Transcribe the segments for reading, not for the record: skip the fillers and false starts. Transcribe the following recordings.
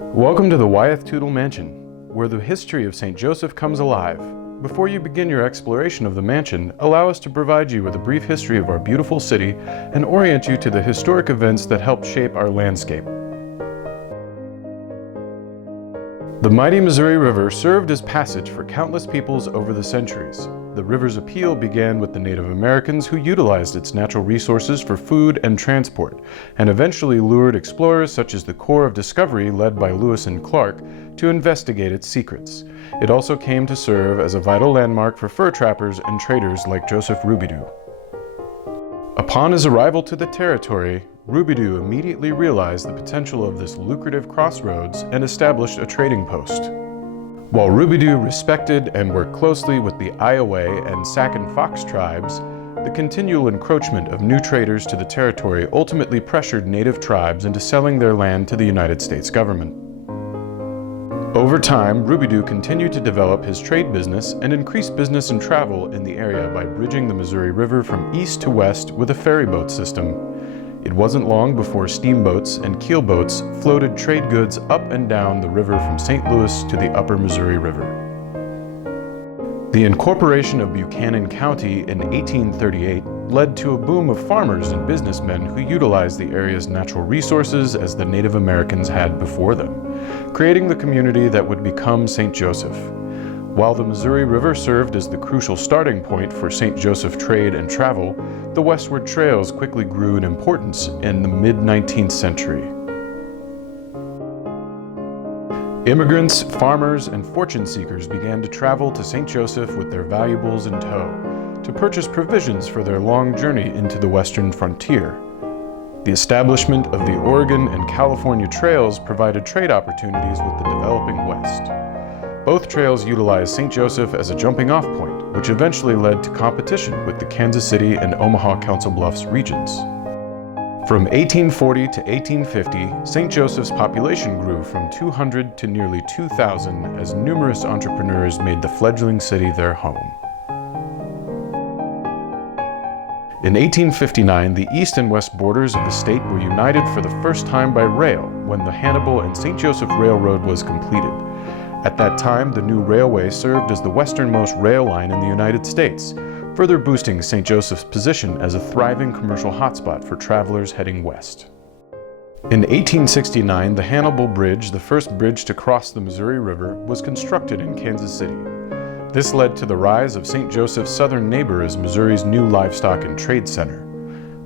Welcome to the Wyeth-Tootle Mansion, where the history of St. Joseph comes alive. Before you begin your exploration of the mansion, allow us to provide you with a brief history of our beautiful city and orient you to the historic events that helped shape our landscape. The mighty Missouri River served as passage for countless peoples over the centuries. The river's appeal began with the Native Americans who utilized its natural resources for food and transport, and eventually lured explorers such as the Corps of Discovery led by Lewis and Clark to investigate its secrets. It also came to serve as a vital landmark for fur trappers and traders like Joseph Robidoux. Upon his arrival to the territory, Robidoux immediately realized the potential of this lucrative crossroads and established a trading post. While Robidoux respected and worked closely with the Iowa and Sac and Fox tribes, the continual encroachment of new traders to the territory ultimately pressured native tribes into selling their land to the United States government. Over time, Robidoux continued to develop his trade business and increase business and travel in the area by bridging the Missouri River from east to west with a ferry boat system. It wasn't long before steamboats and keelboats floated trade goods up and down the river from St. Louis to the upper Missouri River. The incorporation of Buchanan County in 1838 led to a boom of farmers and businessmen who utilized the area's natural resources as the Native Americans had before them, creating the community that would become St. Joseph. While the Missouri River served as the crucial starting point for St. Joseph trade and travel, the westward trails quickly grew in importance in the mid-19th century. Immigrants, farmers, and fortune seekers began to travel to St. Joseph with their valuables in tow to purchase provisions for their long journey into the western frontier. The establishment of the Oregon and California trails provided trade opportunities with the developing West. Both trails utilized St. Joseph as a jumping-off point, which eventually led to competition with the Kansas City and Omaha Council Bluffs regions. From 1840 to 1850, St. Joseph's population grew from 200 to nearly 2,000 as numerous entrepreneurs made the fledgling city their home. In 1859, the east and west borders of the state were united for the first time by rail when the Hannibal and St. Joseph Railroad was completed. At that time, the new railway served as the westernmost rail line in the United States, further boosting St. Joseph's position as a thriving commercial hotspot for travelers heading west. In 1869, the Hannibal Bridge, the first bridge to cross the Missouri River, was constructed in Kansas City. This led to the rise of St. Joseph's southern neighbor as Missouri's new livestock and trade center.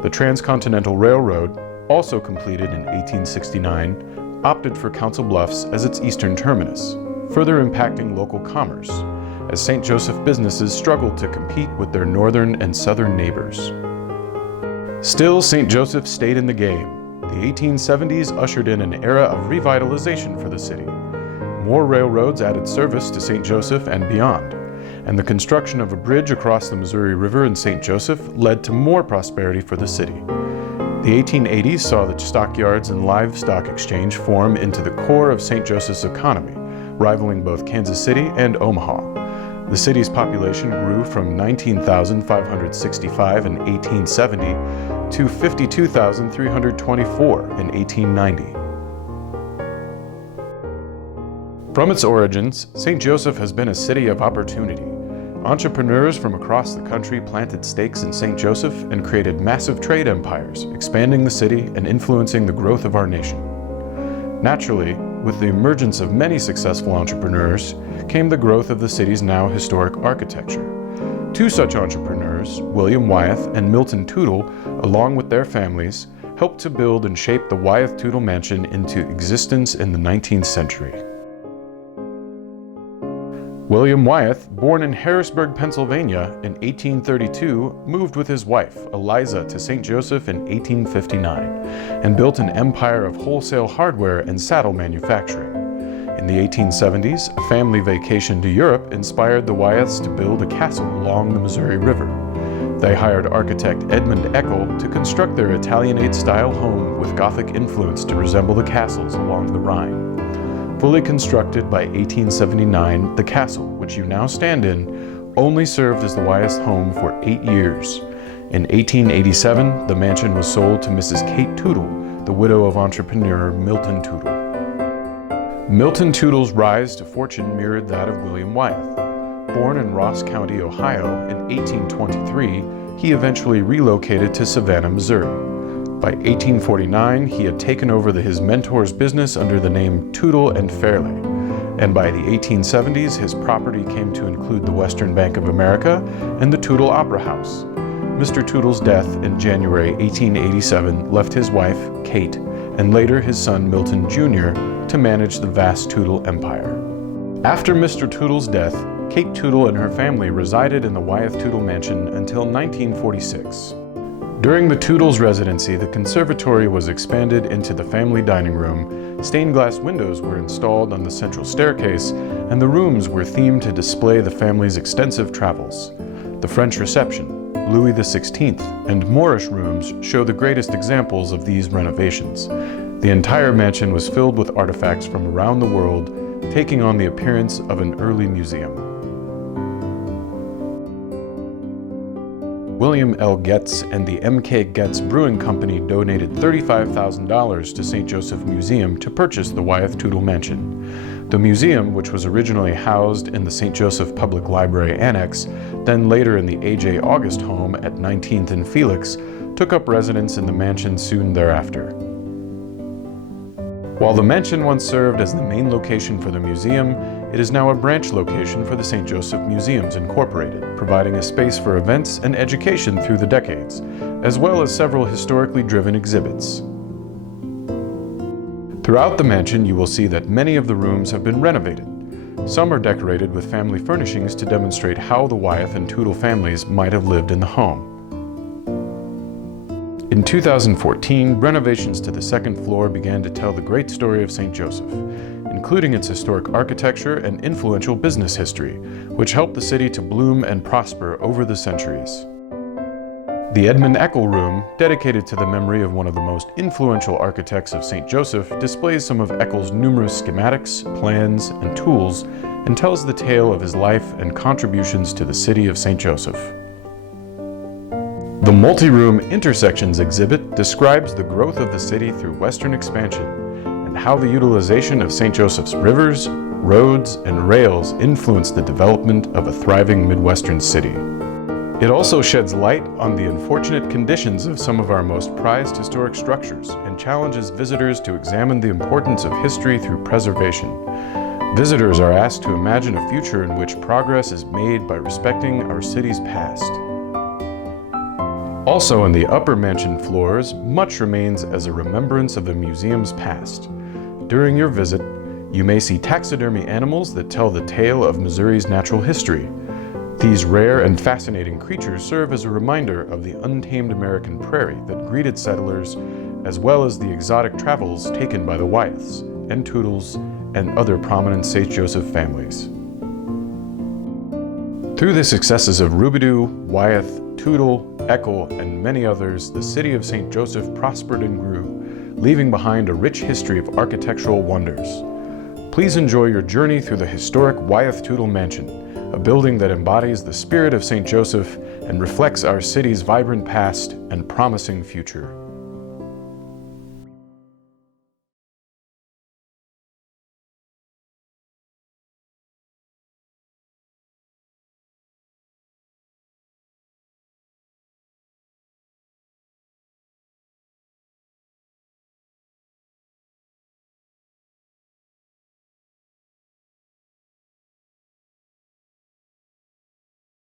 The Transcontinental Railroad, also completed in 1869, opted for Council Bluffs as its eastern terminus, further impacting local commerce, as St. Joseph businesses struggled to compete with their northern and southern neighbors. Still, St. Joseph stayed in the game. The 1870s ushered in an era of revitalization for the city. More railroads added service to St. Joseph and beyond, and the construction of a bridge across the Missouri River in St. Joseph led to more prosperity for the city. The 1880s saw the stockyards and livestock exchange form into the core of St. Joseph's economy, rivaling both Kansas City and Omaha. The city's population grew from 19,565 in 1870 to 52,324 in 1890. From its origins, St. Joseph has been a city of opportunity. Entrepreneurs from across the country planted stakes in St. Joseph and created massive trade empires, expanding the city and influencing the growth of our nation. Naturally, with the emergence of many successful entrepreneurs, came the growth of the city's now historic architecture. Two such entrepreneurs, William Wyeth and Milton Tootle, along with their families, helped to build and shape the Wyeth-Tootle Mansion into existence in the 19th century. William Wyeth, born in Harrisburg, Pennsylvania in 1832, moved with his wife, Eliza, to St. Joseph in 1859 and built an empire of wholesale hardware and saddle manufacturing. In the 1870s, a family vacation to Europe inspired the Wyeths to build a castle along the Missouri River. They hired architect Edmund Eckel to construct their Italianate-style home with Gothic influence to resemble the castles along the Rhine. Fully constructed by 1879, the castle, which you now stand in, only served as the Wyeth's home for 8 years. In 1887, the mansion was sold to Mrs. Kate Tootle, the widow of entrepreneur Milton Tootle. Milton Tootle's rise to fortune mirrored that of William Wyeth. Born in Ross County, Ohio in 1823, he eventually relocated to Savannah, Missouri. By 1849, he had taken over his mentor's business under the name Tootle and Fairley, and by the 1870s, his property came to include the Western Bank of America and the Tootle Opera House. Mr. Tootle's death in January 1887 left his wife, Kate, and later his son, Milton Jr., to manage the vast Tootle empire. After Mr. Tootle's death, Kate Tootle and her family resided in the Wyeth-Tootle mansion until 1946. During the Tootles' residency, the conservatory was expanded into the family dining room, stained glass windows were installed on the central staircase, and the rooms were themed to display the family's extensive travels. The French reception, Louis XVI, and Moorish rooms show the greatest examples of these renovations. The entire mansion was filled with artifacts from around the world, taking on the appearance of an early museum. William L. Getz and the M.K. Getz Brewing Company donated $35,000 to St. Joseph Museum to purchase the Wyeth-Tootle Mansion. The museum, which was originally housed in the St. Joseph Public Library Annex, then later in the A.J. August home at 19th and Felix, took up residence in the mansion soon thereafter. While the mansion once served as the main location for the museum, it is now a branch location for the St. Joseph Museums Incorporated, providing a space for events and education through the decades, as well as several historically driven exhibits. Throughout the mansion, you will see that many of the rooms have been renovated. Some are decorated with family furnishings to demonstrate how the Wyeth and Tootle families might have lived in the home. In 2014, renovations to the second floor began to tell the great story of St. Joseph, including its historic architecture and influential business history, which helped the city to bloom and prosper over the centuries. The Edmund Eckel Room, dedicated to the memory of one of the most influential architects of St. Joseph, displays some of Eckel's numerous schematics, plans, and tools, and tells the tale of his life and contributions to the city of St. Joseph. The Multi-Room Intersections exhibit describes the growth of the city through Western expansion and how the utilization of St. Joseph's rivers, roads, and rails influenced the development of a thriving Midwestern city. It also sheds light on the unfortunate conditions of some of our most prized historic structures and challenges visitors to examine the importance of history through preservation. Visitors are asked to imagine a future in which progress is made by respecting our city's past. Also in the upper mansion floors, much remains as a remembrance of the museum's past. During your visit, you may see taxidermy animals that tell the tale of Missouri's natural history. These rare and fascinating creatures serve as a reminder of the untamed American prairie that greeted settlers, as well as the exotic travels taken by the Wyeths and Tootles and other prominent St. Joseph families. Through the successes of Robidoux, Wyeth, Tootle, Eckel, and many others, the city of St. Joseph prospered and grew, leaving behind a rich history of architectural wonders. Please enjoy your journey through the historic Wyeth-Tootle Mansion, a building that embodies the spirit of St. Joseph and reflects our city's vibrant past and promising future.